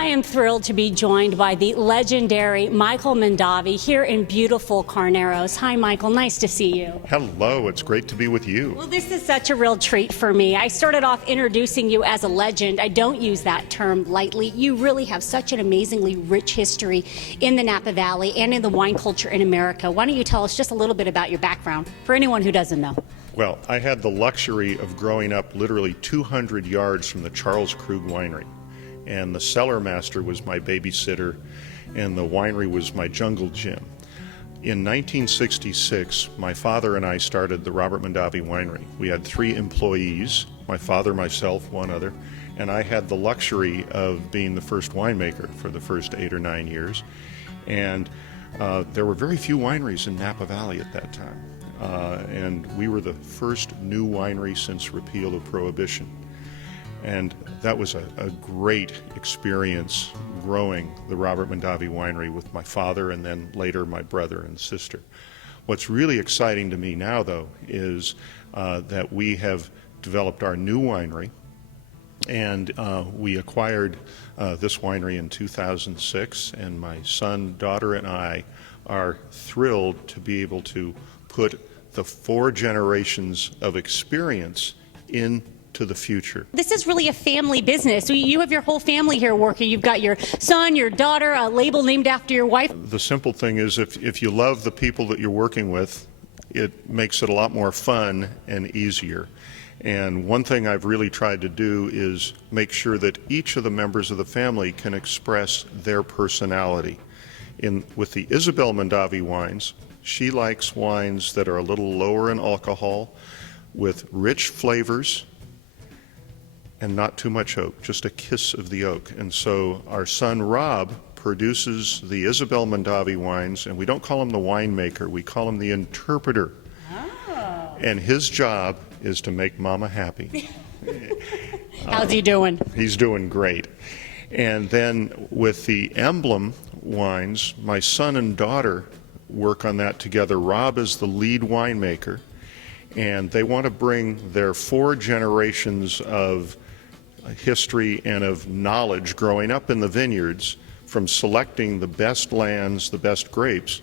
I am thrilled to be joined by the legendary Michael Mondavi here in beautiful Carneros. Hi, Michael. Nice to see you. Hello. It's great to be with you. Well, this is such a real treat for me. I started off introducing you as a legend. I don't use that term lightly. You really have such an amazingly rich history in the Napa Valley and in the wine culture in America. Why don't you tell us just a little bit about your background for anyone who doesn't know? Well, I had the luxury of growing up literally 200 yards from the Charles Krug Winery. And the cellar master was my babysitter, and the winery was my jungle gym. In 1966, my father and I started the Robert Mondavi Winery. We had 3 employees, my father, myself, one other, and I had the luxury of being the first winemaker for the first 8 or 9 years. And there were very few wineries in Napa Valley at that time. And we were the first new winery since repeal of Prohibition. And that was a great experience growing the Robert Mondavi Winery with my father and then later my brother and sister. What's really exciting to me now, though, is that we have developed our new winery, and we acquired this winery in 2006, and my son, daughter, and I are thrilled to be able to put the 4 generations of experience into the future. This is really a family business. So you have your whole family here working. You've got your son, your daughter, a label named after your wife. The simple thing is if you love the people that you're working with, it makes it a lot more fun and easier. And one thing I've really tried to do is make sure that each of the members of the family can express their personality. With the Isabel Mondavi wines, she likes wines that are a little lower in alcohol with rich flavors and not too much oak, just a kiss of the oak. And so our son Rob produces the Isabel Mondavi wines, and we don't call him the winemaker, we call him the interpreter. Oh. And his job is to make Mama happy. How's he doing? He's doing great. And then with the Emblem wines, my son and daughter work on that together. Rob is the lead winemaker, and they want to bring their 4 generations of history and of knowledge growing up in the vineyards, from selecting the best lands, the best grapes,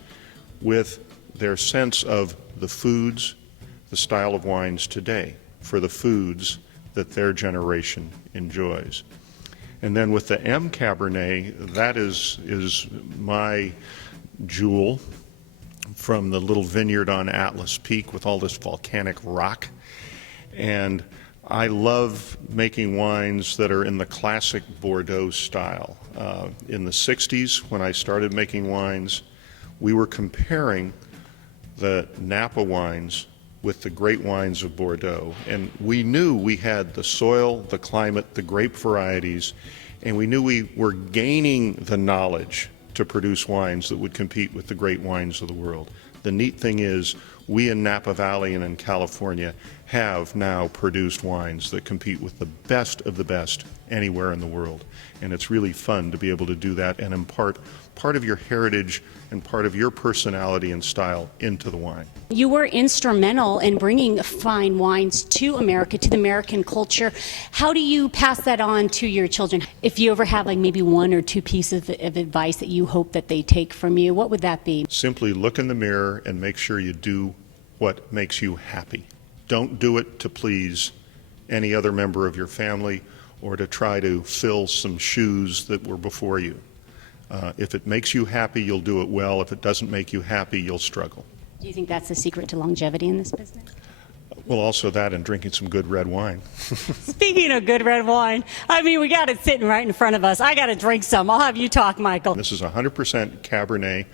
with their sense of the foods, the style of wines today, for the foods that their generation enjoys. And then with the M Cabernet, that is my jewel, from the little vineyard on Atlas Peak with all this volcanic rock. And I love making wines that are in the classic Bordeaux style. In the 60s, when I started making wines, we were comparing the Napa wines with the great wines of Bordeaux. And we knew we had the soil, the climate, the grape varieties, and we knew we were gaining the knowledge to produce wines that would compete with the great wines of the world. The neat thing is, we in Napa Valley and in California have now produced wines that compete with the best of the best anywhere in the world. And it's really fun to be able to do that and impart part of your heritage and part of your personality and style into the wine. You were instrumental in bringing fine wines to America, to the American culture. How do you pass that on to your children? If you ever have like maybe 1 or 2 pieces of advice that you hope that they take from you, what would that be? Simply look in the mirror and make sure you do what makes you happy. Don't do it to please any other member of your family or to try to fill some shoes that were before you. If it makes you happy, you'll do it well. If it doesn't make you happy, you'll struggle. Do you think that's the secret to longevity in this business? Well, also that and drinking some good red wine. Speaking of good red wine, I mean, we got it sitting right in front of us. I got to drink some. I'll have you talk, Michael. This is 100% Cabernet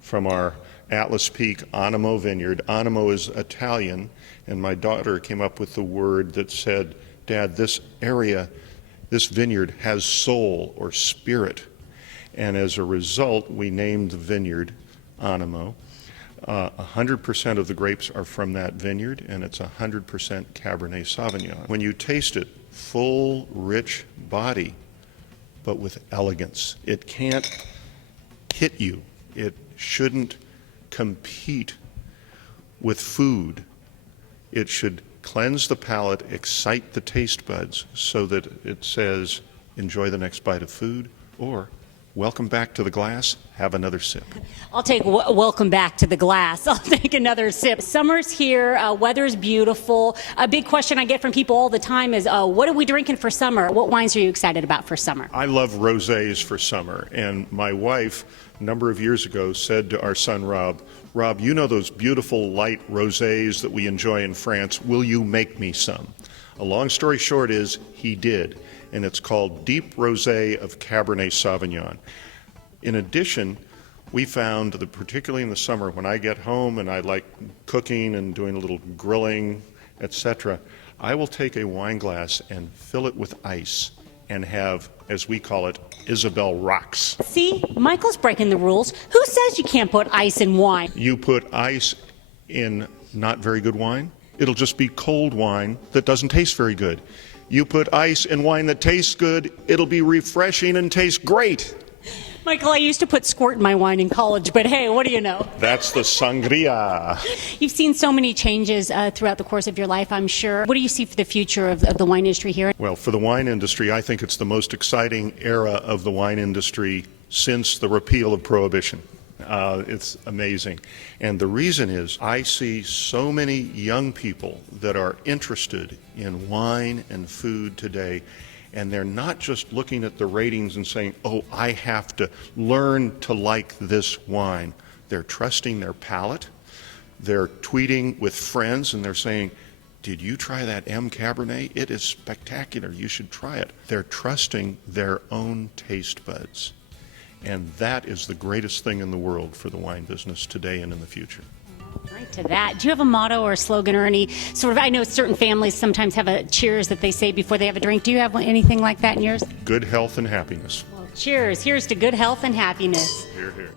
from our Atlas Peak Animo vineyard. Animo is Italian, and my daughter came up with the word that said, "Dad, this area, this vineyard has soul or spirit." And as a result, we named the vineyard Animo. 100% of the grapes are from that vineyard, and it's 100% Cabernet Sauvignon. When you taste it, full, rich body, but with elegance. It can't hit you. It shouldn't compete with food. It should cleanse the palate, excite the taste buds so that it says, enjoy the next bite of food or welcome back to the glass, have another sip. I'll take welcome back to the glass. I'll take another sip. Summer's here. Weather's beautiful. A big question I get from people all the time is, what are we drinking for summer? What wines are you excited about for summer? I love rosés for summer, and my wife, a number of years ago, said to our son Rob, you know those beautiful light rosés that we enjoy in France, will you make me some? A long story short is, he did, and it's called Deep Rosé of Cabernet Sauvignon. In addition, we found that particularly in the summer when I get home and I like cooking and doing a little grilling, etc., I will take a wine glass and fill it with ice and have, as we call it, Isabel Rocks. See, Michael's breaking the rules. Who says you can't put ice in wine? You put ice in not very good wine, it'll just be cold wine that doesn't taste very good. You put ice in wine that tastes good, it'll be refreshing and taste great. Michael, I used to put squirt in my wine in college, but hey, what do you know? That's the sangria. You've seen so many changes throughout the course of your life, I'm sure. What do you see for the future of the wine industry here? Well, for the wine industry, I think it's the most exciting era of the wine industry since the repeal of Prohibition. It's amazing. And the reason is I see so many young people that are interested in wine and food today, and they're not just looking at the ratings and saying, oh, I have to learn to like this wine. They're trusting their palate. They're tweeting with friends and they're saying, did you try that M Cabernet? It is spectacular. You should try it. They're trusting their own taste buds. And that is the greatest thing in the world for the wine business today and in the future. Right to that. Do you have a motto or a slogan or any sort of, I know certain families sometimes have a cheers that they say before they have a drink. Do you have anything like that in yours? Good health and happiness. Well, cheers. Here's to good health and happiness. Hear, hear.